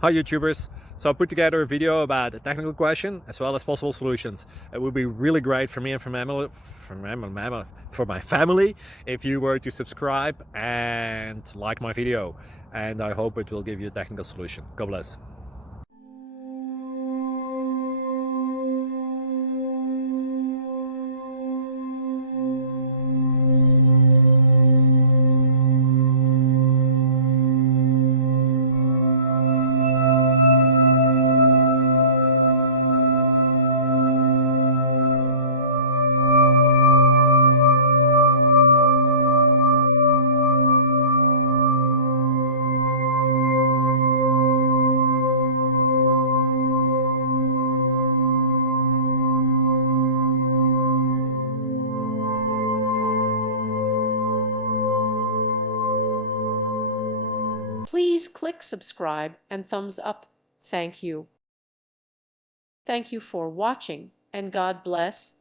Hi YouTubers! So I put together a video about a technical question as well as possible solutions. It would be really great for me and for my family if you were to subscribe and like my video, and I hope it will give you a technical solution. God bless. Please click subscribe and thumbs up. Thank you. Thank you for watching, and God bless.